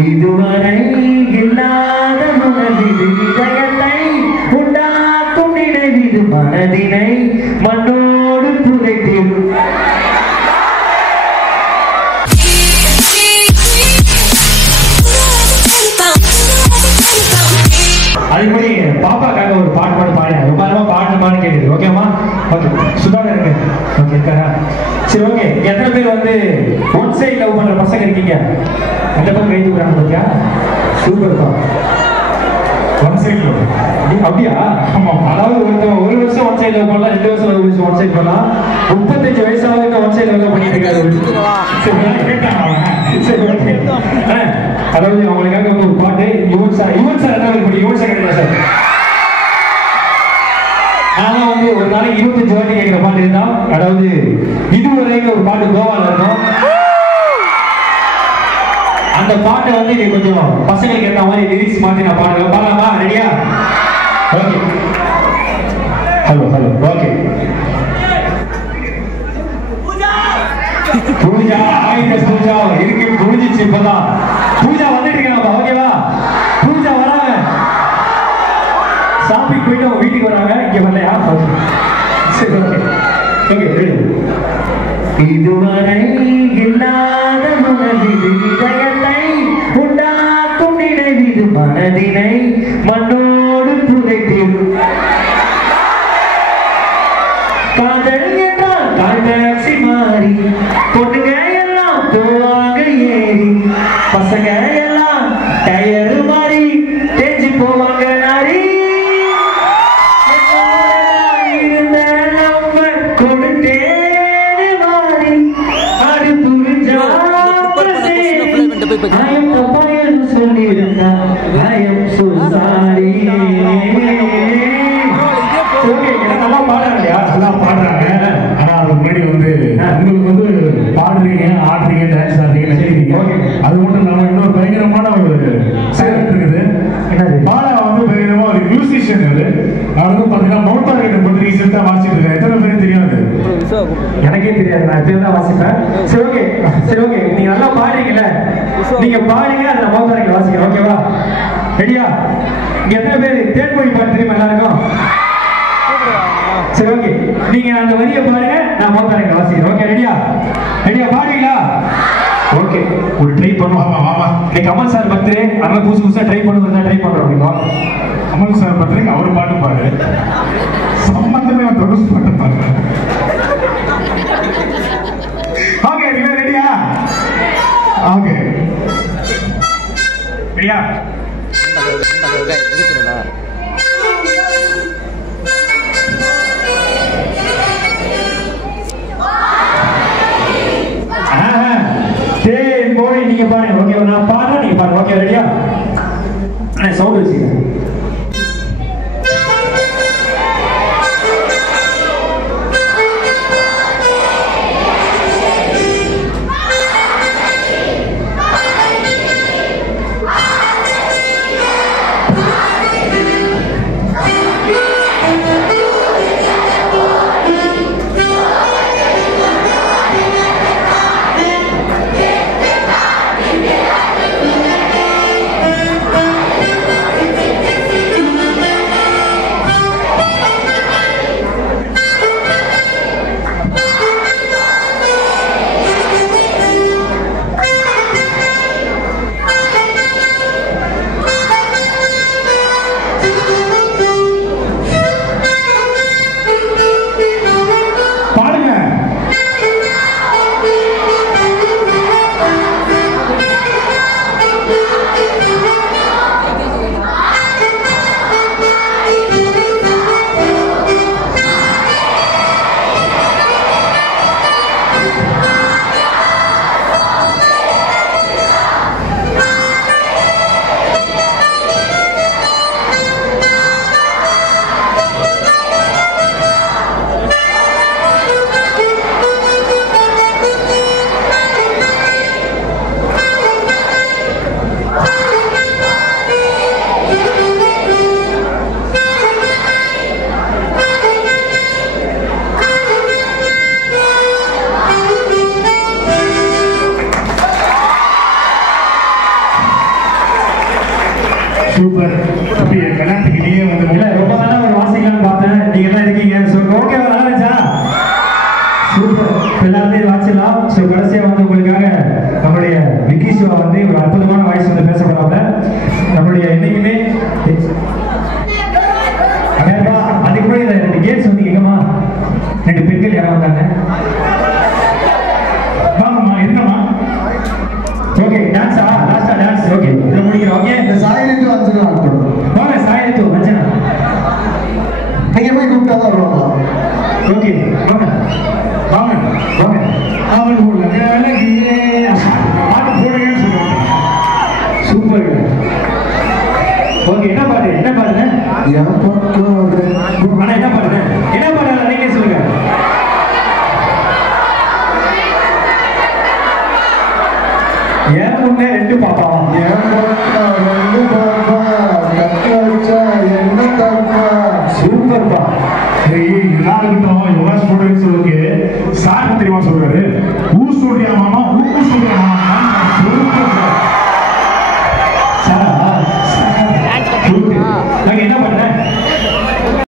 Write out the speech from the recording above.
இதுவரை இல்லாத மனதில் இதயத்தை உண்டாக்கும் நினைவிது மனதினை மண்ணோடு புதைத்திடும். அதுபடி பாப்பாக்காக ஒரு பாட்டு பாடு பாடினா ரொம்ப நேரமா பாடணுமான்னு கேட்டது. ஓகேமா? ஓகே சுதாகர் இருக்கு. ஓகே இருக்காரா? சரி ஓகே. எத்தனை பேர் வந்து ஒன் சைட் லவ் பண்ற பசங்க இருக்கீங்க? எந்த பக்கம் கை தூக்குறாங்க பாத்தியா? சூப்பர்ப்பா. ஒன் சைட் லவ் அப்படியா? ஆமா. அதாவது ஒரு வருஷம் ஒன் சைட் லவ் பண்ணலாம், 2 வருஷம் ஒரு வருஷம் ஒன் சைட் பண்ணலாம், 35 வயசாவது ஒன் சைட் லவ் பண்ணிட்டு இருக்காரு. சரி ஓகே. அதாவது அவங்களுக்காக ஒரு பாட்டு யுவன் சார் என்ன படி யுவன் சார் கிடையாது சார். நான் வந்து ஒரு நாளைக்கு 25 வாட்டி கேட்கிற பாட்டு இருந்தா, அதாவது இதுவரைக்கும் ஒரு பாட்டு கோவால இருக்கும். அந்த பாட்டை வந்து நீ கொஞ்சம் பசங்களுக்கு ஏற்ற மாதிரி லிரிக்ஸ் மாற்றி நான் பாடுவேன். பாடலாமா? ரெடியா? ஓகே. Hello okay. பூஜா ஆயுத பூஜா இருக்கு புரிஞ்சிச்சு. இப்பதான் பூஜா வந்துட்டு இருக்காங்க. ஓகேவா? பூஜா வராங்க, ஷாப்பிங் போயிட்டு அவங்க வீட்டுக்கு வராங்க. இங்க வரலையா? சரி ஓகே ஓகே. இதுவரை இல்லாத மனதில் இதயத்தை உண்டாக்கும் நினைவிது மனதினை மண்ணோடு புதைத்திடும். காதல் என்றால் கால் டாக்ஸி மாறி பொண்ணுங்க எல்லாம் போவாங்க ஏறி, பசங்க எல்லாம் டயரு மாறி தேஞ்சு போவாங்க நாரி. இருந்த நம்பர் கொடுத்தேனே மாறி அது புரிஞ்சா சொல்லியிருந்தா I am so sorry. நல்லா பாடுறாங்க, நல்லா பாடுறாங்க. ஆனா அது முன்னாடி வந்து உங்களுக்கு வந்து பாடுறீங்க, ஆடுறீங்க, டான்ஸ் ஆடுறீங்க, நடிக்கிறீங்க. அது மட்டும் இல்லாம இன்னொரு பயங்கரமான ஒரு சேலண்ட் இருக்குது. என்னது? பாலா வந்து பயங்கரமா ஒரு மியூசிஷியன். அது வந்து பாத்தீங்கன்னா மௌத்தாரிட்ட பத்தி ரீசெண்டா வாசிட்டு இருக்கேன். எத்தனை பேருக்கு தெரியாது? எனக்கே தெரியாது, நான் எப்பயும் தான் வாசிப்பேன். சரி ஓகே நீங்க நல்லா பாடுறீங்கல்ல, நீங்க பாடுங்க, அதை நான் மௌத்தாரிட்ட வாசிக்கிறேன். ஓகேவா? ரெடியா? இங்க எத்தனை பேர் தேன்மொழி பாட்டு தெரியுமா எல்லாருக்கும்? சரி ஓகே. நீங்க அந்த வரியை பாருங்க, நான் மௌத்தாரிட்ட வாசிக்கிறேன். ஓகே ரெடியா? பாடுறீங்களா? ஓகே ஒரு ட்ரை பண்ணுவோம். ஆமா இன்னைக்கு கமல் சார் பர்த்டே, அதனால புதுசா ட்ரை பண்ணுறதா ட்ரை பண்றோம். கமல் சார் பர்த்டேக்கு அவர் பாட்டு பாடு, சம்பந்தமே தொகுசு பாட்டு பாடு. ஓகே நீங்க ரெடியா? ஓகே ரெடியா? போய் நீங்க பாருங்க. ஓகே நான் பாடுறேன், நீங்க பாருங்க. ஓகே ரெடியா? சவுண்ட் வச்சுக்கிறேன். கூப்பிட்டா தான் வருவாங்க. ஓகே வாங்க வாங்க வாங்க. அவன் பாட்டு போடுங்கன்னு சொல்லுவாங்க. சூப்பர். ஓகே என்ன பாட்டு என்ன பாட்டுங்க? ஆனா என்ன பாட்டுங்க? என்ன பாட்டு நீங்க சொல்லுங்க. ஏன் முன்னே ரெண்டு பாப்பா சூப்பர்பா. எல்லாருக்கிட்டும் யோகா ஸ்டூடெண்ட்ஸ் சார் தெரியுமா சொல்றாரு, ஊ சொல்றியா மாமா ஊ சொல்றியா மாமா